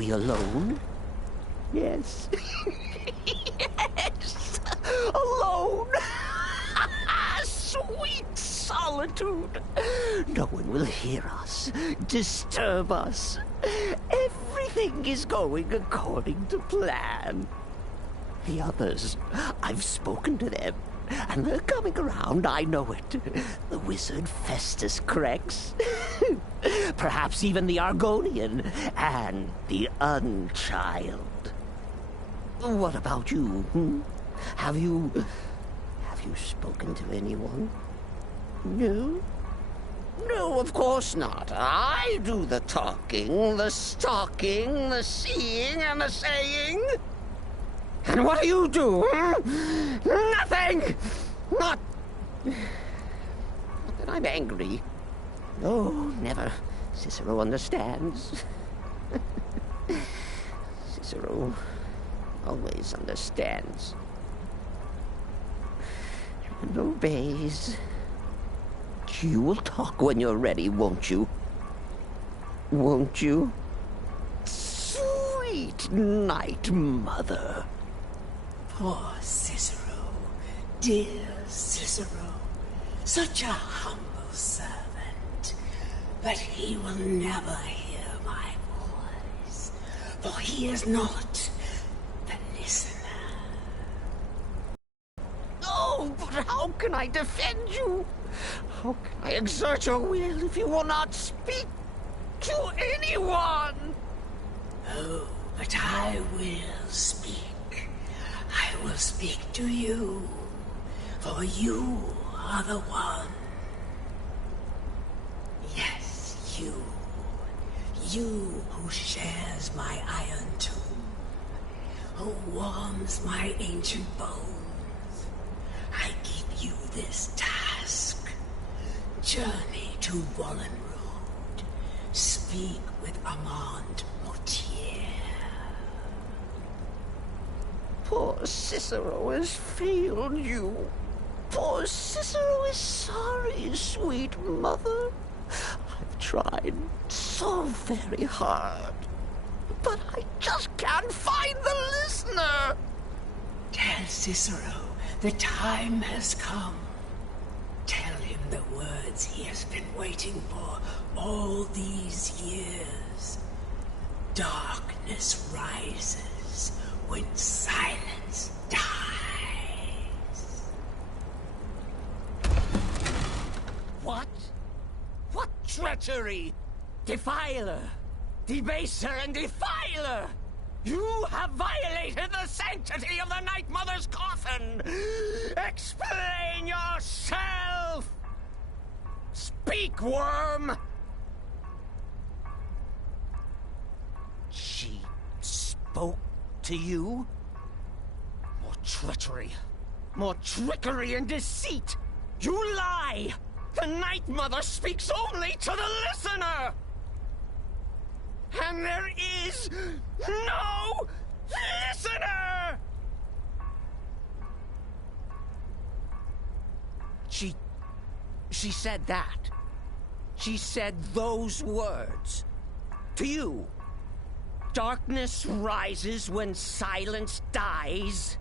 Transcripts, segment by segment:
we alone? Yes. Yes! Alone! Sweet solitude! No one will hear us, disturb us. Everything is going according to plan. The others, I've spoken to them, and they're coming around, I know it. The wizard Festus Crex. Perhaps even the Argonian, and the Unchild. What about you, Have you spoken to anyone? No? No, of course not. I do the talking, the stalking, the seeing, and the saying. And what do you do, Nothing! Not that I'm angry. Oh, never. Cicero understands. Cicero always understands. And obeys. You will talk when you're ready, won't you? Won't you? Sweet night, Mother. Poor Cicero, dear Cicero, such a humble servant. But he will never hear my voice, for he is not the listener. Oh, but how can I defend you? How can I exert your will if you will not speak to anyone? Oh, but I will speak. I will speak to you, for you are the one. Yes, you. You who shares my iron tomb, who warms my ancient bones. I give you this task. Journey to Wallenroad. Speak with Armand Mortier. Poor Cicero has failed you. Poor Cicero is sorry, sweet mother. I've tried so very hard, but I just can't find the listener. Tell Cicero the time has come. Tell him the words he has been waiting for all these years. Darkness rises when silence dies. What? What treachery? Defiler! Debaser and defiler! You have violated the sanctity of the Night Mother's coffin! Explain yourself! Speak, worm! She spoke to you? More treachery. More trickery and deceit! You lie! The Night Mother speaks only to the listener! And there is no listener! She said that. She said those words. To you. Darkness rises when silence dies.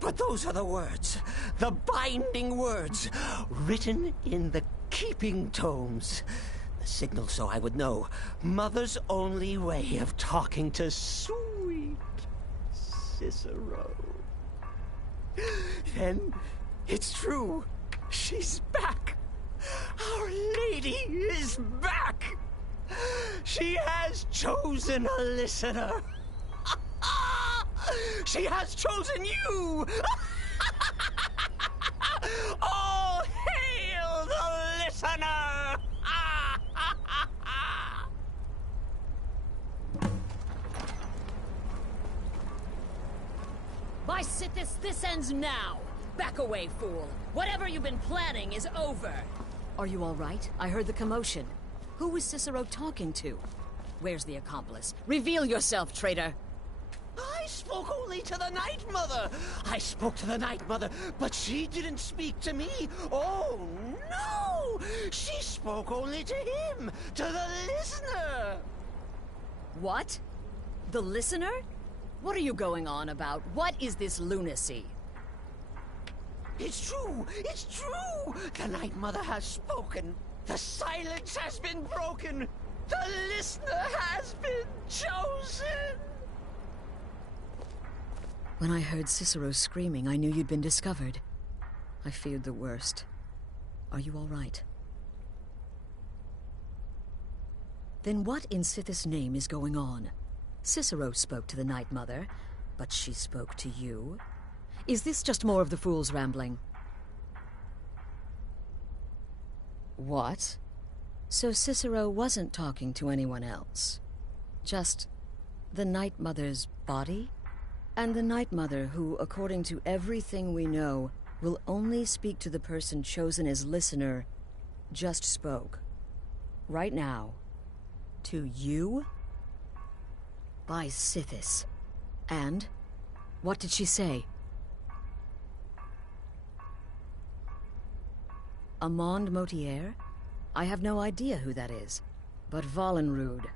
But those are the words, the binding words, written in the keeping tomes. The signal so I would know. Mother's only way of talking to sweet Cicero. Then it's true. She's back. Our Lady is back. She has chosen a listener. She has chosen you! All hail the listener! By Sithis, this ends now! Back away, fool! Whatever you've been planning is over! Are you all right? I heard the commotion. Who was Cicero talking to? Where's the accomplice? Reveal yourself, traitor! I spoke only to the Night Mother! I spoke to the Night Mother, but she didn't speak to me! Oh, no! She spoke only to him! To the listener! What? The listener? What are you going on about? What is this lunacy? It's true! It's true! The Night Mother has spoken! The silence has been broken! The listener has been chosen! When I heard Cicero screaming, I knew you'd been discovered. I feared the worst. Are you all right? Then what in Sithis' name is going on? Cicero spoke to the Night Mother, but she spoke to you? Is this just more of the fool's rambling? What? So Cicero wasn't talking to anyone else? Just the Night Mother's body? And the Night Mother who, according to everything we know, will only speak to the person chosen as listener, just spoke. Right now. To you? By Sithis. And? What did she say? Amand Motier? I have no idea who that is. But Valenrud,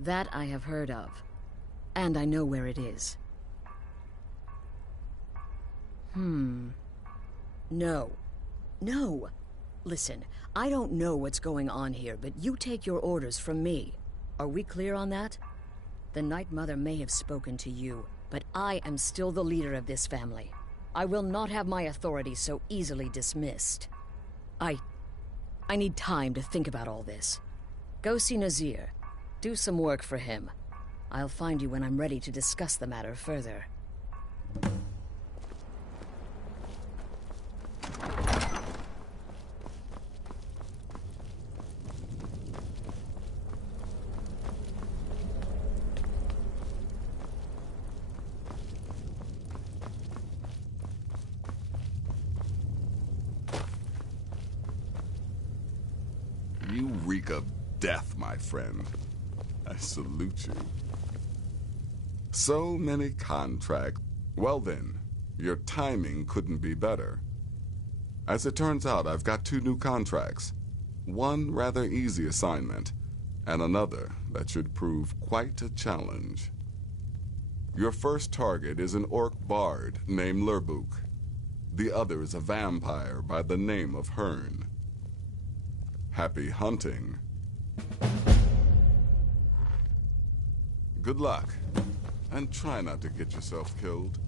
that I have heard of. And I know where it is. No. No! Listen, I don't know what's going on here, but you take your orders from me. Are we clear on that? The Night Mother may have spoken to you, but I am still the leader of this family. I will not have my authority so easily dismissed. I need time to think about all this. Go see Nazir. Do some work for him. I'll find you when I'm ready to discuss the matter further. You reek of death, my friend. I salute you. So many contracts. Well then, your timing couldn't be better. As it turns out, I've got 2 new contracts. One rather easy assignment, and another that should prove quite a challenge. Your first target is an orc bard named Lurbuk. The other is a vampire by the name of Hearn. Happy hunting. Good luck, and try not to get yourself killed.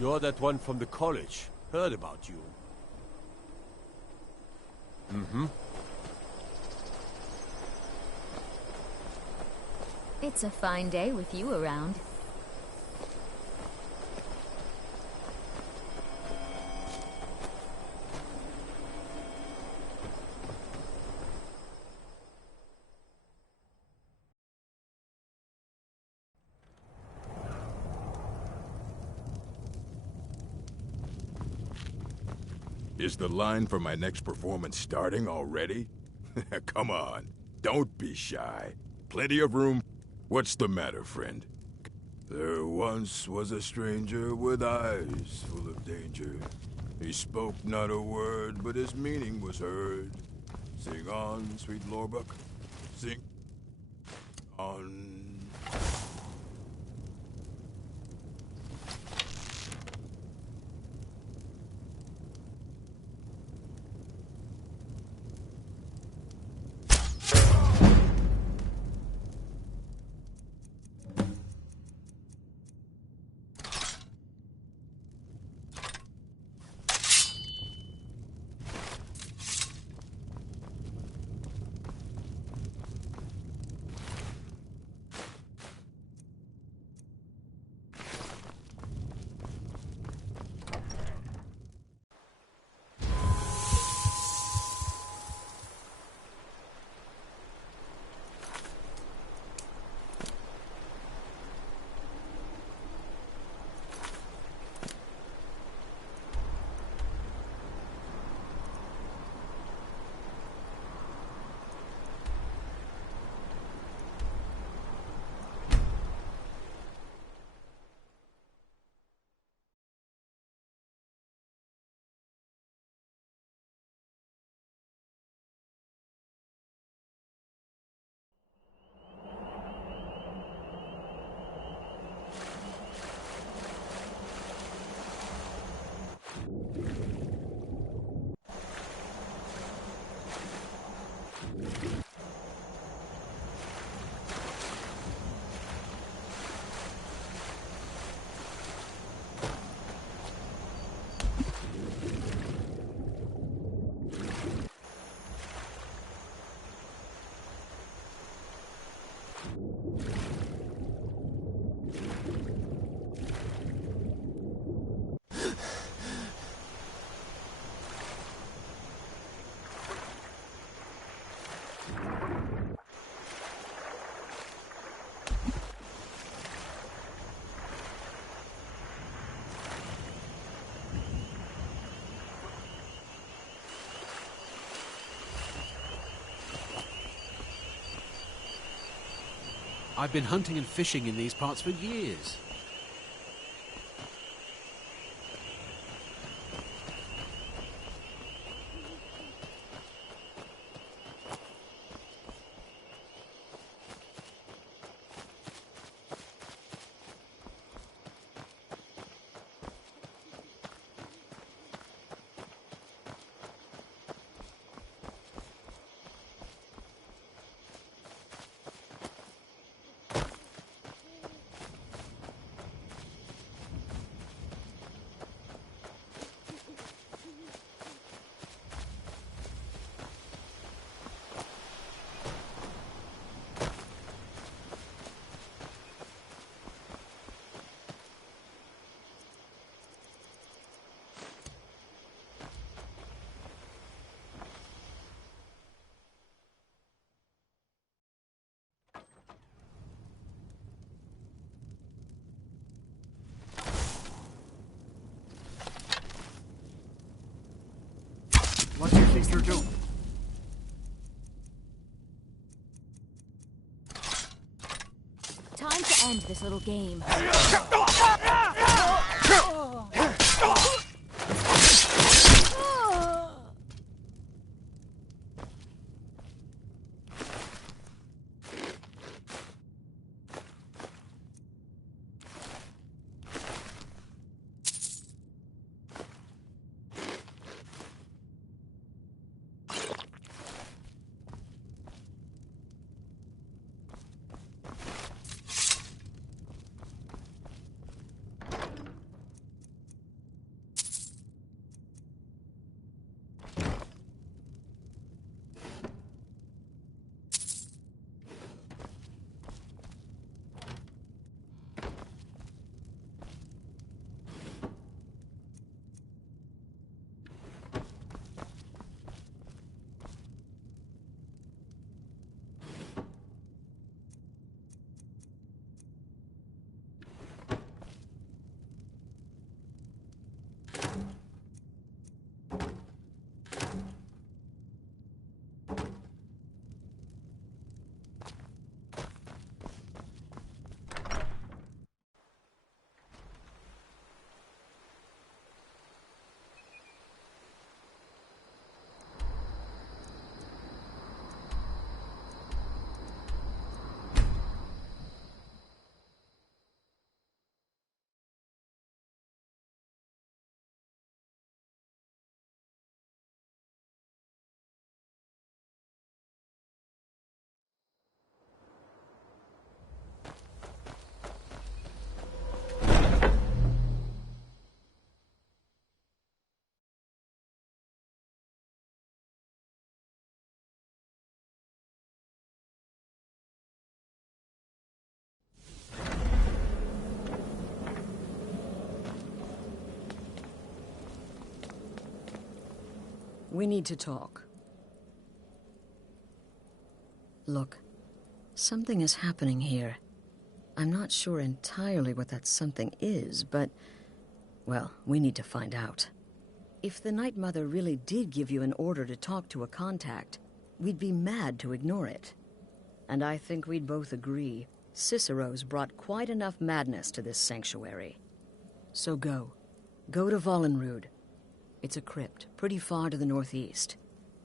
You're that one from the college. Heard about you. Mm-hmm. It's a fine day with you around. Is the line for my next performance starting already? Come on, don't be shy. Plenty of room. What's the matter, friend? There once was a stranger with eyes full of danger. He spoke not a word, but his meaning was heard. Sing on, sweet Lorbuck. Sing on. I've been hunting and fishing in these parts for years. What do you think you're doing? Time to end this little game. We need to talk. Look, something is happening here. I'm not sure entirely what that something is, but... well, we need to find out. If the Night Mother really did give you an order to talk to a contact, we'd be mad to ignore it. And I think we'd both agree, Cicero's brought quite enough madness to this sanctuary. So go. Go to Vollenrud. It's a crypt, pretty far to the northeast.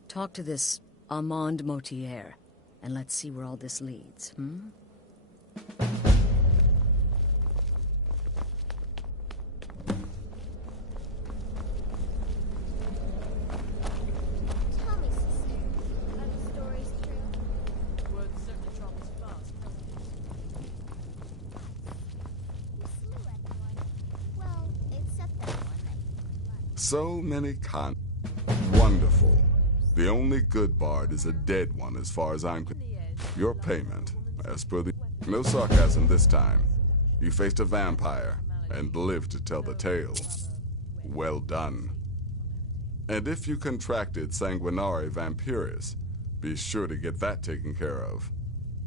Talk to this Armand Motier, and let's see where all this leads, hmm? Tell me, sister, are the stories true? Word certainly travels fast. You slew everyone. Well, except that one that... So many Wonderful. The only good bard is a dead one as far as I'm concerned. Your payment, as per the... No sarcasm this time. You faced a vampire and lived to tell the tale. Well done. And if you contracted sanguinare vampiris, be sure to get that taken care of.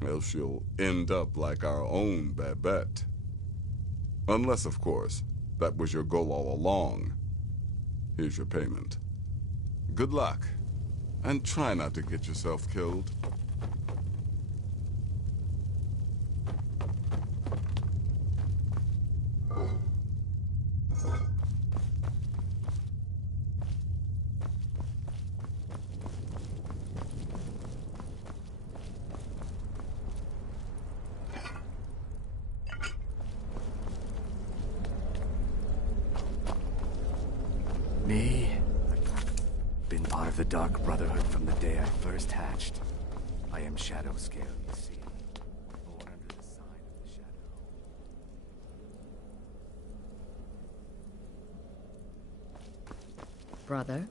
Else you'll end up like our own Babette. Unless, of course, that was your goal all along. Here's your payment. Good luck, and try not to get yourself killed. Me? Been part of the Dark Brotherhood from the day I first hatched. I am Shadow Scale, you see. Born under the sign of the Shadow. Brother?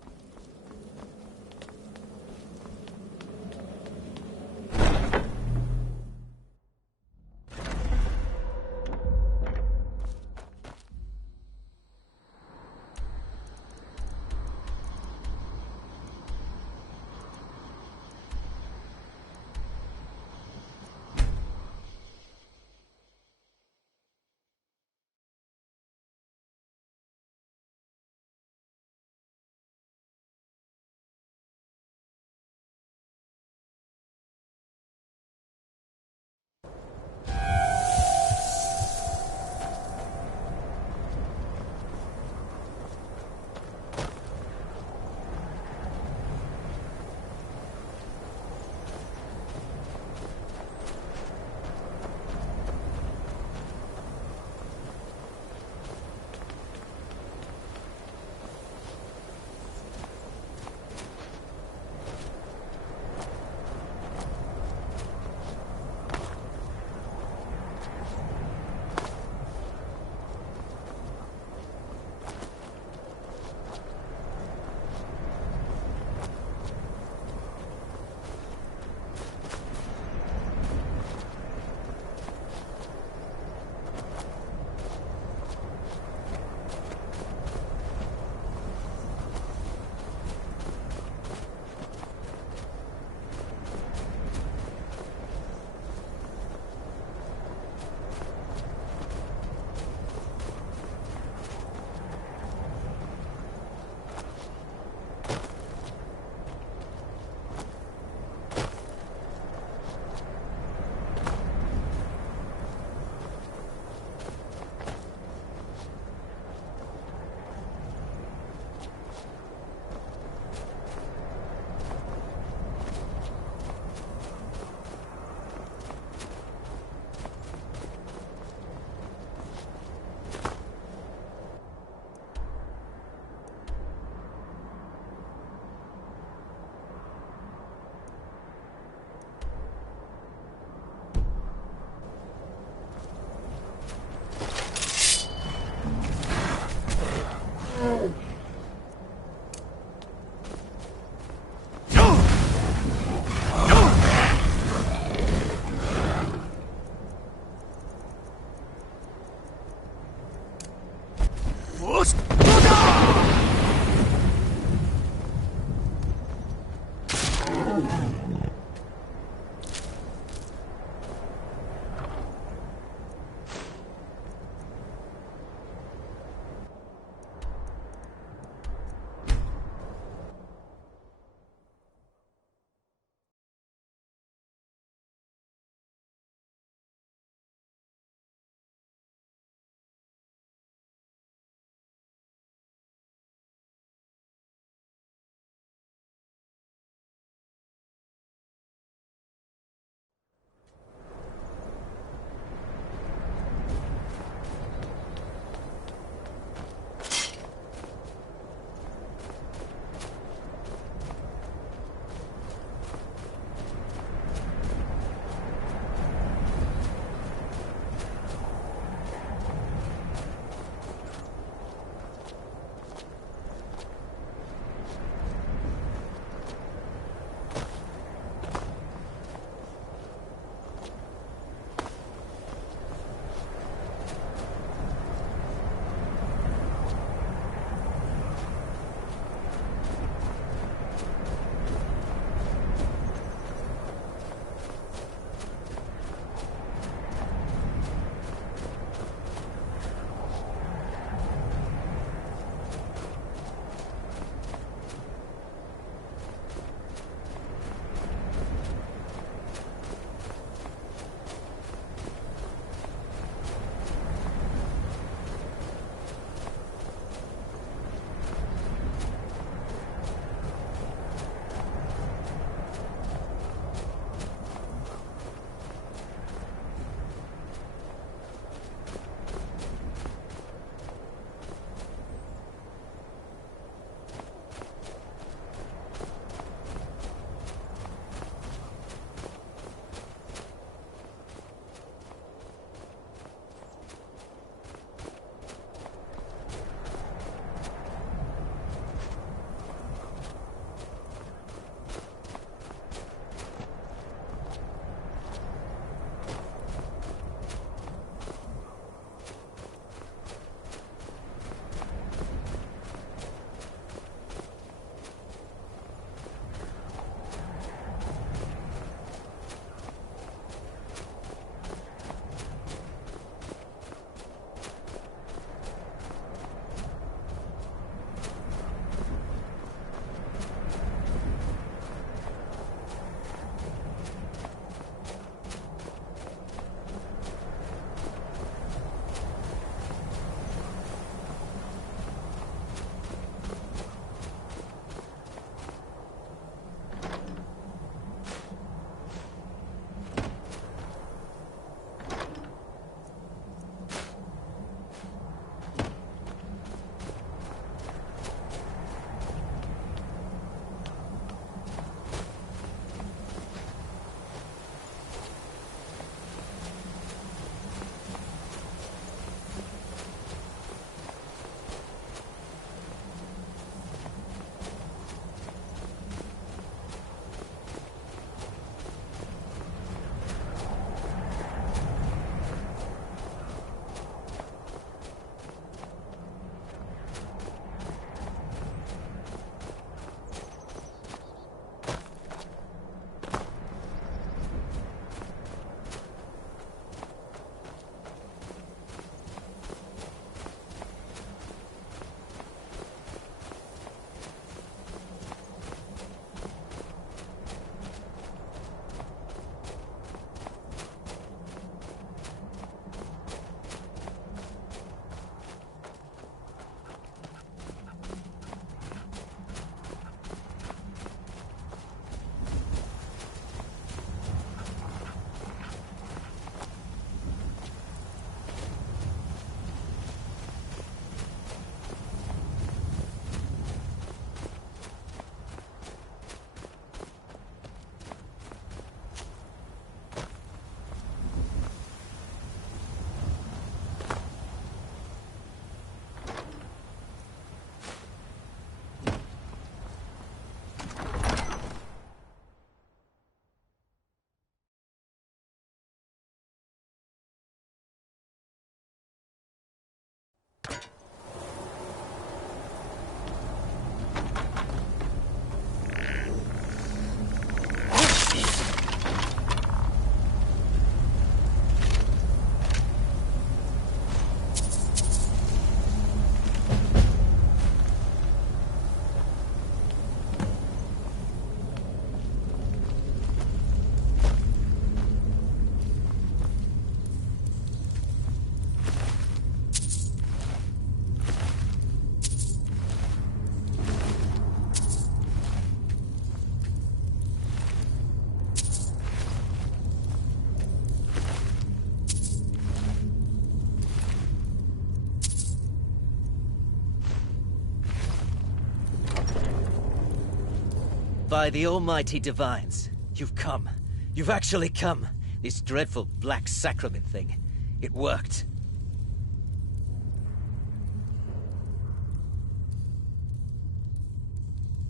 By the almighty divines, you've come. You've actually come. This dreadful black sacrament thing. It worked.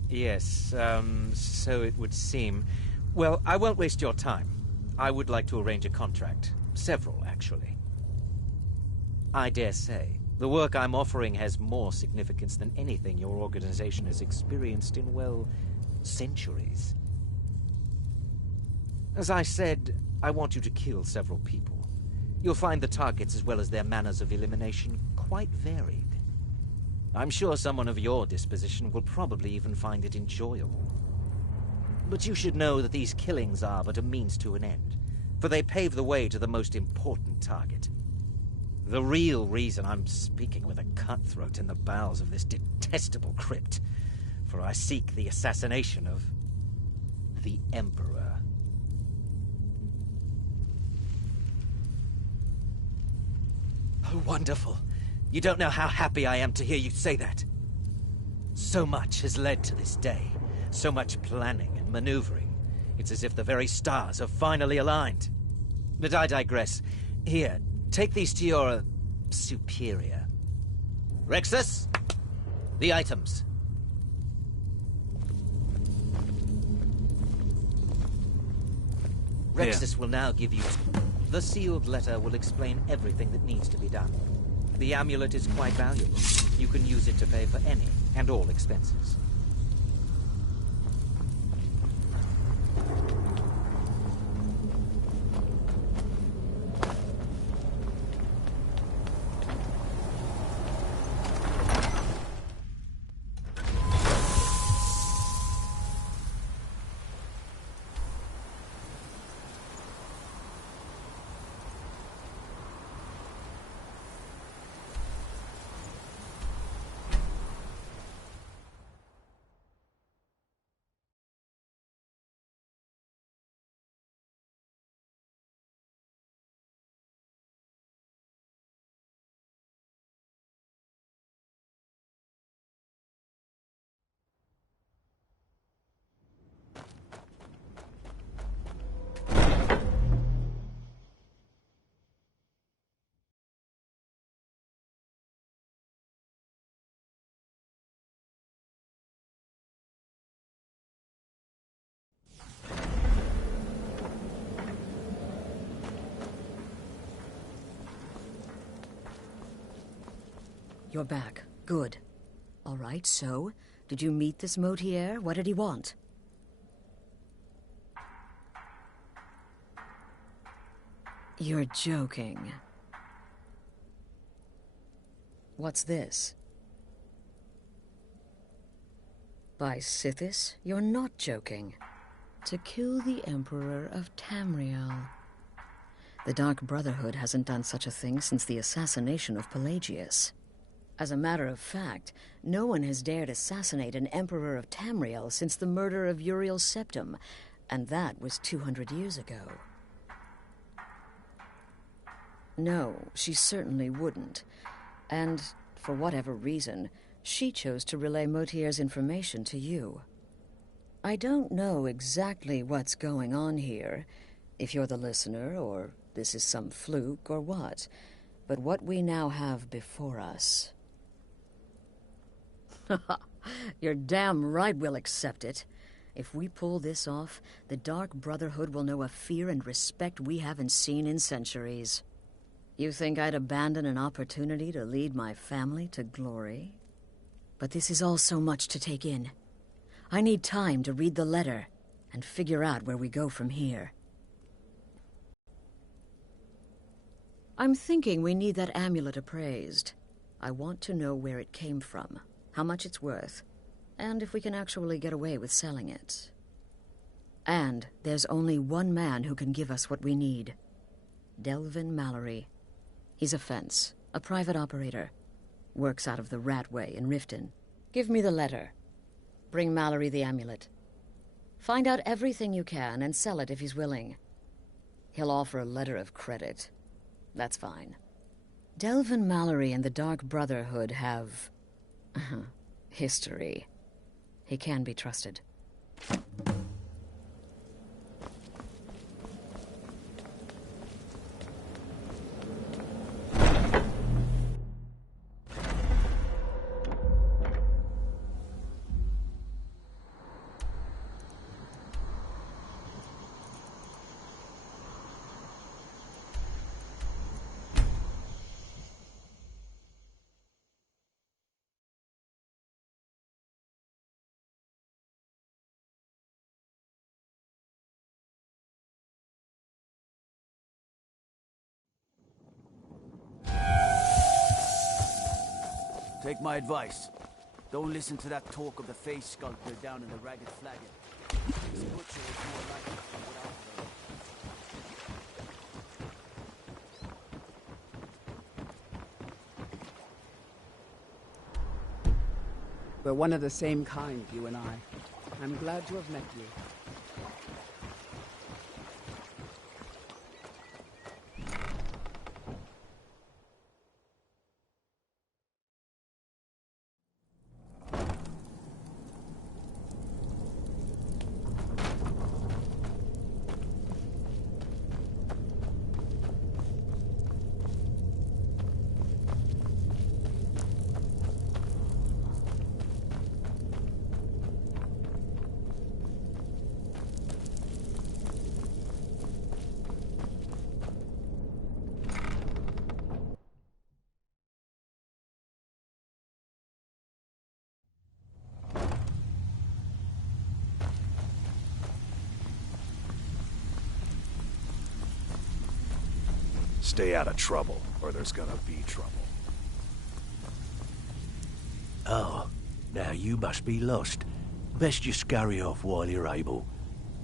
Yes, so it would seem. Well, I won't waste your time. I would like to arrange a contract. Several, actually. I dare say, the work I'm offering has more significance than anything your organization has experienced in, well, centuries. As I said, I want you to kill several people. You'll find the targets as well as their manners of elimination quite varied. I'm sure someone of your disposition will probably even find it enjoyable. But you should know that these killings are but a means to an end, for they pave the way to the most important target. The real reason I'm speaking with a cutthroat in the bowels of this detestable crypt, for I seek the assassination of the Emperor. Oh, wonderful. You don't know how happy I am to hear you say that. So much has led to this day. So much planning and maneuvering. It's as if the very stars have finally aligned. But I digress. Here, take these to your superior. Rexus, the items. Rexus will now give you... The sealed letter will explain everything that needs to be done. The amulet is quite valuable. You can use it to pay for any and all expenses. You're back. Good. All right, so, did you meet this Motier? What did he want? You're joking. What's this? By Sithis, you're not joking. To kill the Emperor of Tamriel. The Dark Brotherhood hasn't done such a thing since the assassination of Pelagius. As a matter of fact, no one has dared assassinate an Emperor of Tamriel since the murder of Uriel Septim, and that was 200 years ago. No, she certainly wouldn't. And, for whatever reason, she chose to relay Motier's information to you. I don't know exactly what's going on here, if you're the listener, or this is some fluke, or what. But what we now have before us... You're damn right we'll accept it. If we pull this off, the Dark Brotherhood will know a fear and respect we haven't seen in centuries. You think I'd abandon an opportunity to lead my family to glory? But this is all so much to take in. I need time to read the letter and figure out where we go from here. I'm thinking we need that amulet appraised. I want to know where it came from, how much it's worth, and if we can actually get away with selling it. And there's only one man who can give us what we need. Delvin Mallory. He's a fence, a private operator. Works out of the Ratway in Riften. Give me the letter. Bring Mallory the amulet. Find out everything you can and sell it if he's willing. He'll offer a letter of credit. That's fine. Delvin Mallory and the Dark Brotherhood have... history. He can be trusted. Take my advice. Don't listen to that talk of the face sculptor down in the Ragged Flagon. This butcher is more likely to put out We're one of the same kind, you and I. I'm glad to have met you. Stay out of trouble, or there's gonna be trouble. Oh, now you must be lost. Best you scurry off while you're able.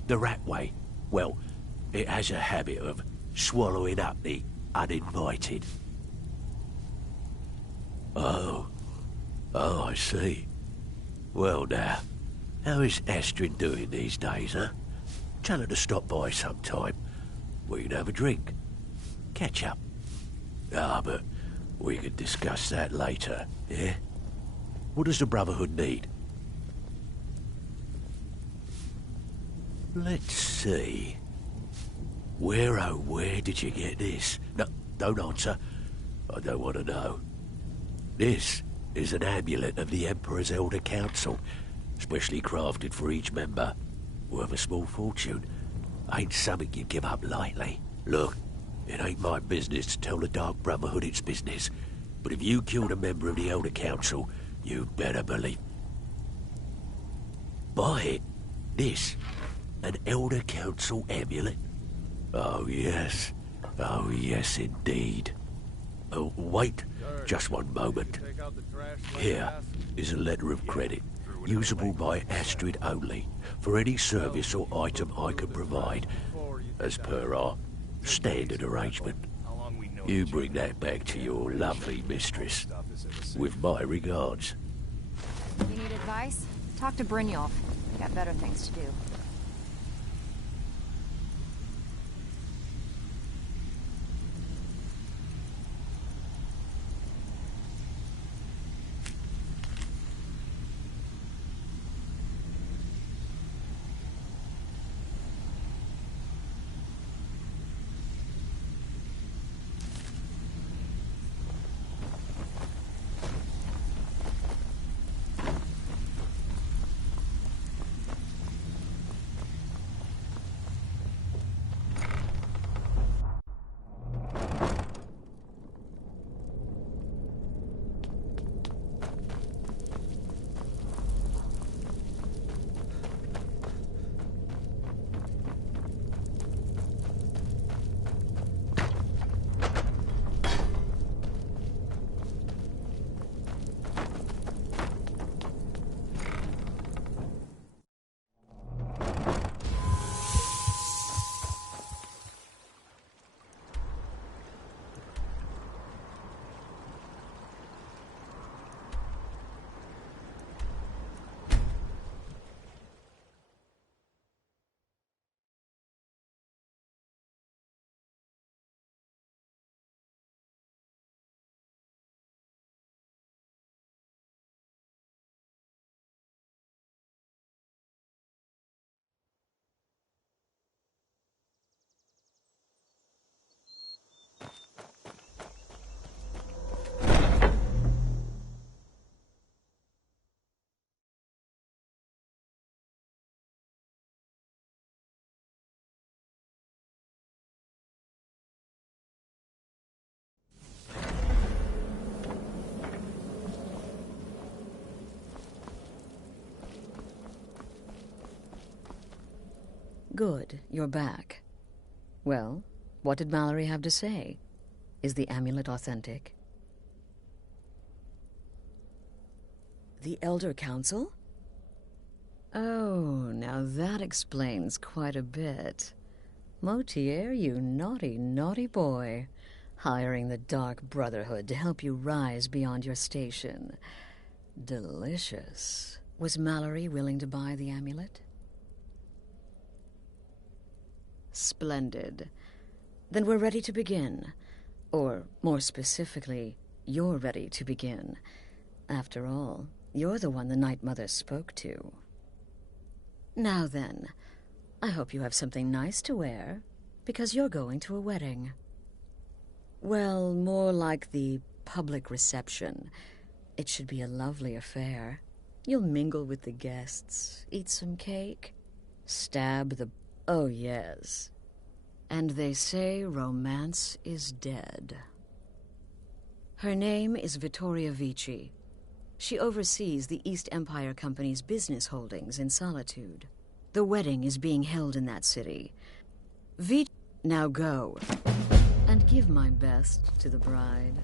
The rat way, well, it has a habit of swallowing up the uninvited. Oh, I see. Well now, how is Astrid doing these days, huh? Tell her to stop by sometime. We can have a drink. Catch up. But we can discuss that later, yeah? What does the Brotherhood need? Let's see. Where did you get this? No, don't answer. I don't want to know. This is an amulet of the Emperor's Elder Council, specially crafted for each member. Worth a small fortune. Ain't something you give up lightly. Look, it ain't my business to tell the Dark Brotherhood its business, but if you killed a member of the Elder Council, you'd better believe. Buy it. This. An Elder Council amulet? Oh, yes. Oh, yes, indeed. Oh, wait. Just one moment. Here is a letter of credit, usable by Astrid only, for any service or item I can provide, as per our standard arrangement. You bring that back to your lovely mistress, with my regards. You need advice? Talk to Brynjolf. We got better things to do. Good, you're back. Well, what did Mallory have to say? Is the amulet authentic? The Elder Council? Oh, now that explains quite a bit. Motier, you naughty, naughty boy. Hiring the Dark Brotherhood to help you rise beyond your station. Delicious. Was Mallory willing to buy the amulet? Splendid. Then we're ready to begin. Or, more specifically, you're ready to begin. After all, you're the one the Night Mother spoke to. Now then, I hope you have something nice to wear, because you're going to a wedding. Well, more like the public reception. It should be a lovely affair. You'll mingle with the guests, eat some cake, stab the... Oh, yes. And they say romance is dead. Her name is Vittoria Vici. She oversees the East Empire Company's business holdings in Solitude. The wedding is being held in that city. Now go, and give my best to the bride.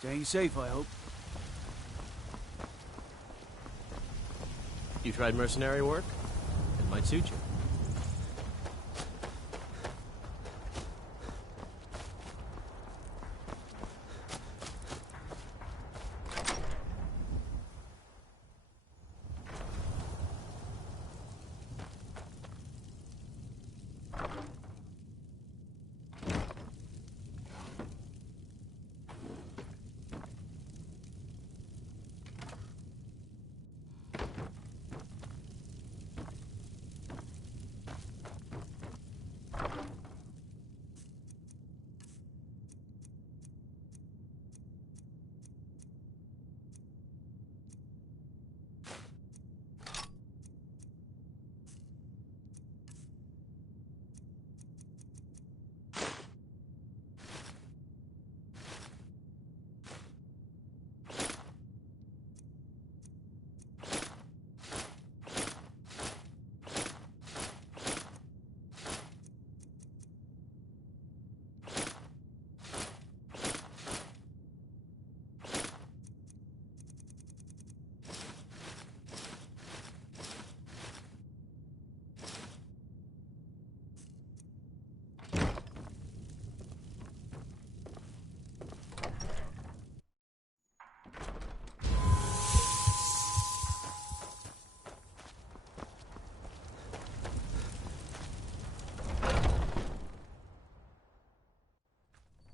Staying safe, I hope. You tried mercenary work? It might suit you.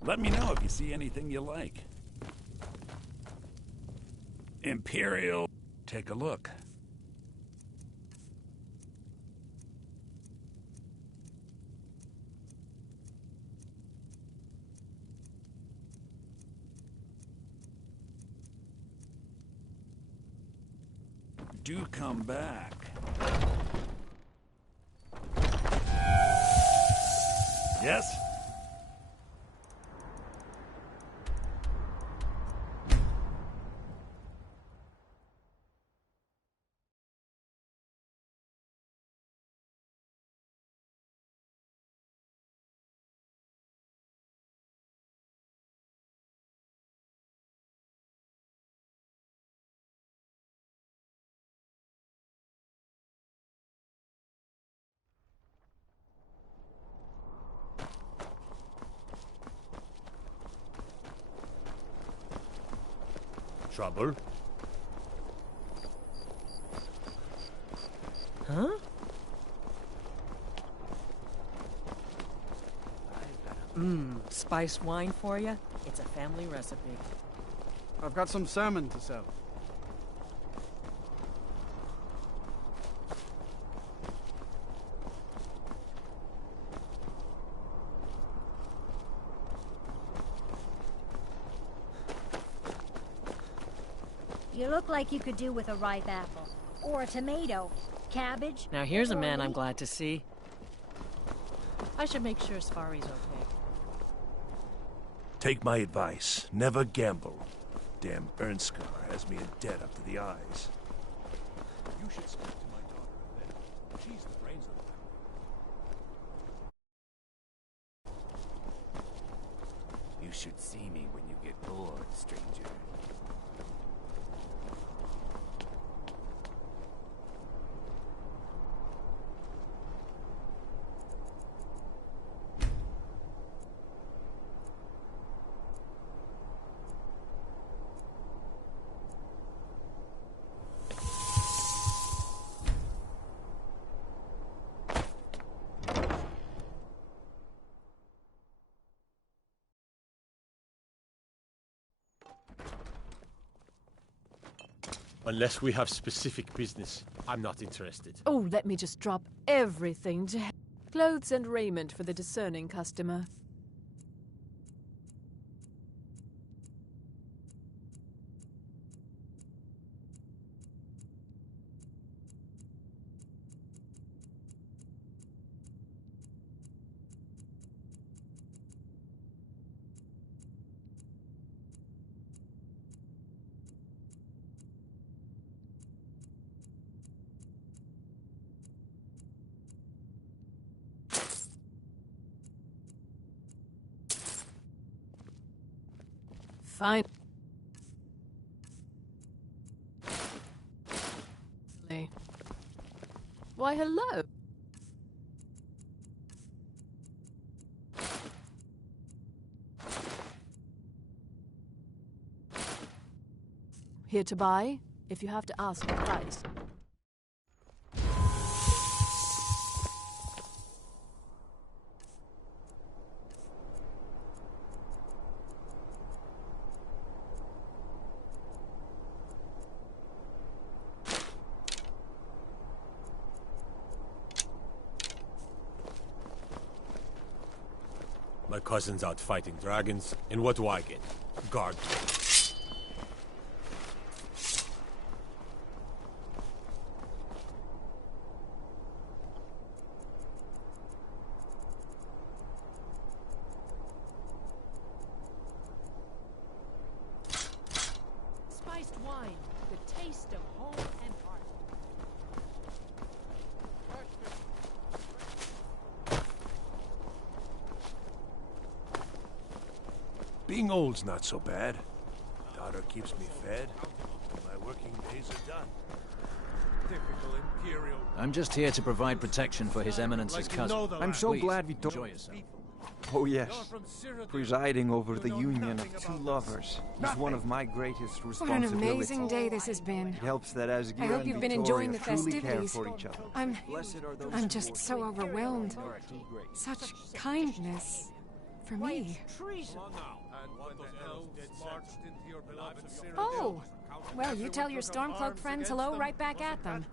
Let me know if you see anything you like. Imperial. Take a look. Do come back. Yes? Trouble? Huh? spiced wine for you? It's a family recipe. I've got some salmon to sell. You look like you could do with a ripe apple. Or a tomato. Cabbage. Now here's a man I'm glad to see. I should make sure Sfari's okay. Take my advice. Never gamble. Damn Ernskar has me in debt up to the eyes. You should speak to my daughter, then. She's the brains of the family. You should see me when you get bored, stranger. Unless we have specific business, I'm not interested. Oh, let me just drop everything to clothes and raiment for the discerning customer. Fine. Why, hello. Here to buy, if you have to ask the price. My cousin's out fighting dragons, and what do I get? Guard. Spiced wine, the taste of home and heart. Being old's not so bad. Daughter keeps me fed, and my working days are done. Typical Imperial. I'm just here to provide protection for His Eminence's cousin. I'm so glad we enjoy yourself. Oh yes, presiding over the union of two lovers is one of my greatest What responsibilities. an amazing day this has been. It helps that as I hope you've been enjoying the truly care festivities. for each other. I'm just so overwhelmed. Such kindness for me. Oh, well, you tell your Stormcloak friends hello right back at them.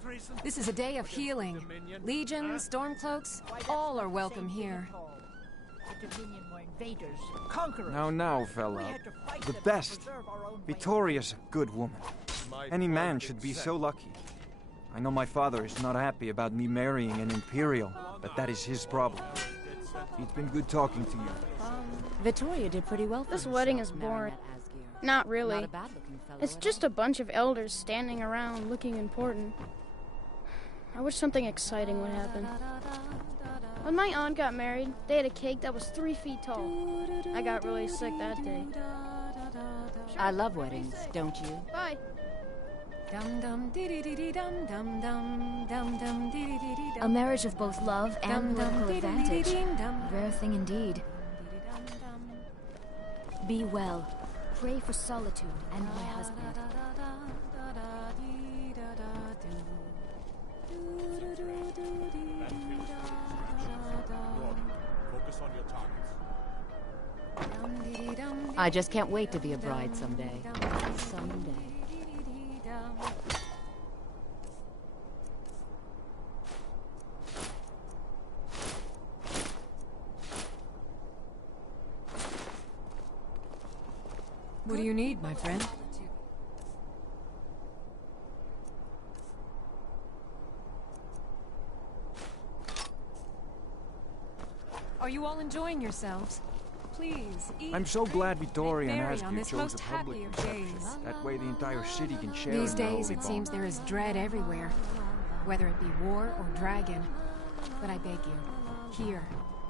This is a day of healing. Legions, Stormcloaks, all are welcome here. The Dominion were invaders, conquerors. Now, fella. The best. Victoria's a good woman. Any man should be so lucky. I know my father is not happy about me marrying an Imperial, but that is his problem. It's been good talking to you. Victoria did pretty well. This wedding is boring. Not really. It's just a bunch of elders standing around looking important. I wish something exciting would happen. When my aunt got married, they had a cake that was 3 feet tall. I got really sick that day. I love weddings, don't you? Bye. A marriage of both love and political advantage. Rare thing indeed. Be well. Pray for solitude and my husband. Focus on your targets. I just can't wait to be a bride someday. Someday. What do you need, my friend? Are you all enjoying yourselves? Please, eat. I'm so glad Vittoria and Merry on Asgeir this chose most a public happy of reception. days. That way the entire city can share These in the days, holy it seems bond. there is dread everywhere, whether it be war or dragon. But I beg you, here,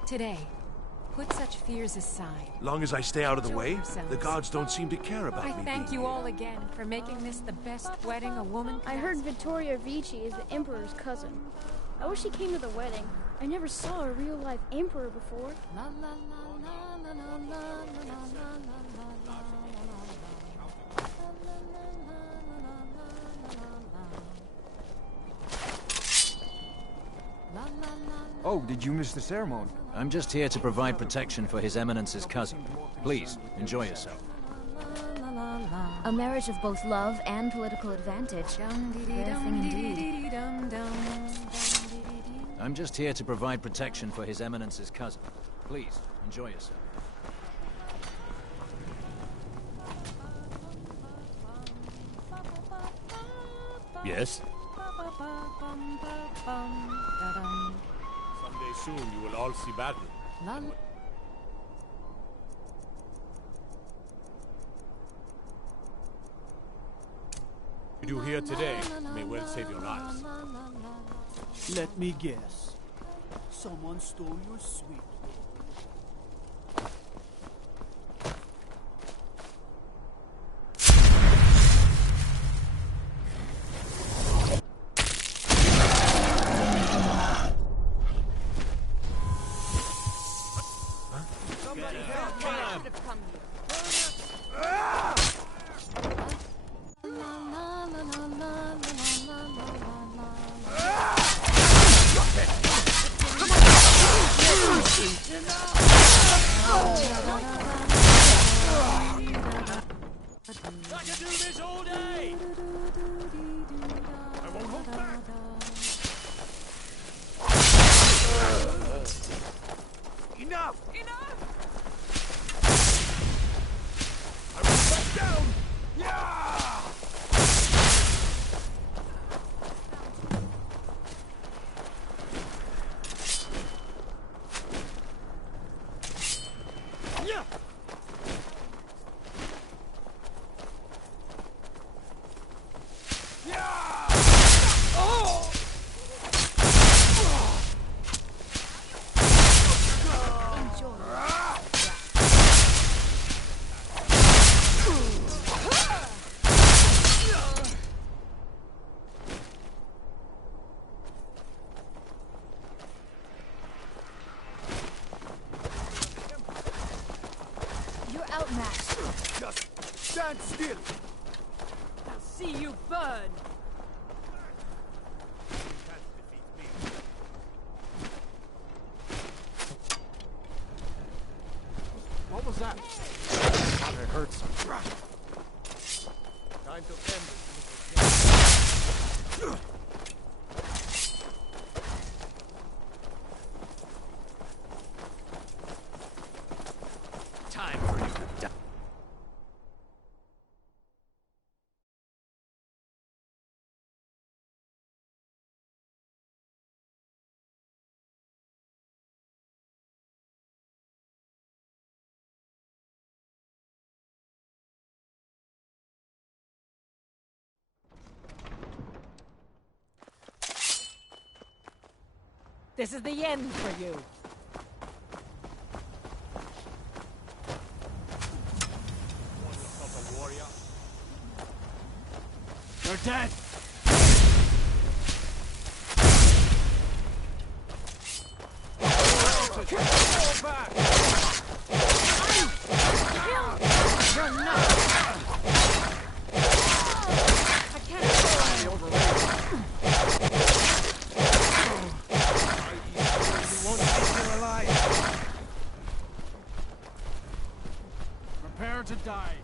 today, put such fears aside. Long as I stay out of the Enjoy way, yourselves. the gods don't seem to care about I me thank being you here. all again for making this the best wedding a woman could I heard ask for. Vittoria Vici is the Emperor's cousin. I wish she came to the wedding. I never saw a real-life emperor before. Oh, did you miss the ceremony? I'm just here to provide protection for His Eminence's cousin. Please, enjoy yourself. A marriage of both love and political advantage. Rare thing indeed. I'm just here to provide protection for His Eminence's cousin. Please, enjoy yourself. Yes? Someday soon you will all see battle. You do here today may well save your lives. Let me guess. Someone stole your sweet. I can do this all day! I won't hold back! Enough! Enough! I will back down! Yeah! Yeah! You're outmatched. Just stand still! I'll see you burn! What was that? It hurts. Time to end this. Time for you to die. This is the end for you. Want yourself a warrior? You're dead! Fall back! You're not! I can't You won't be here alive! Prepare to die.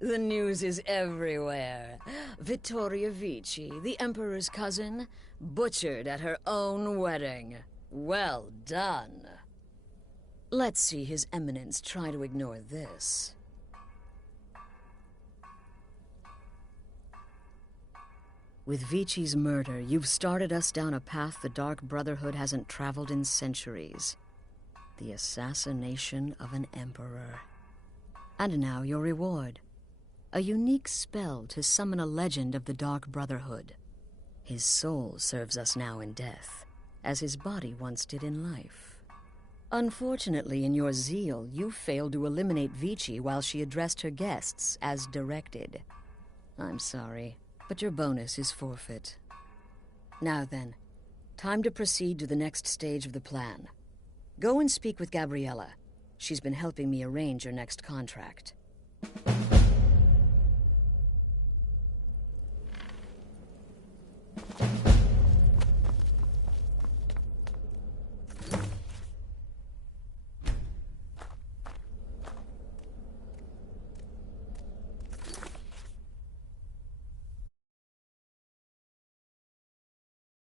The news is everywhere. Vittoria Vici, the Emperor's cousin, butchered at her own wedding. Well done. Let's see His Eminence try to ignore this. With Vici's murder, you've started us down a path the Dark Brotherhood hasn't traveled in centuries. The assassination of an emperor. And now your reward. A unique spell to summon a legend of the Dark Brotherhood. His soul serves us now in death, as his body once did in life. Unfortunately, in your zeal, you failed to eliminate Vici while she addressed her guests as directed. I'm sorry, but your bonus is forfeit. Now then, time to proceed to the next stage of the plan. Go and speak with Gabriella. She's been helping me arrange your next contract.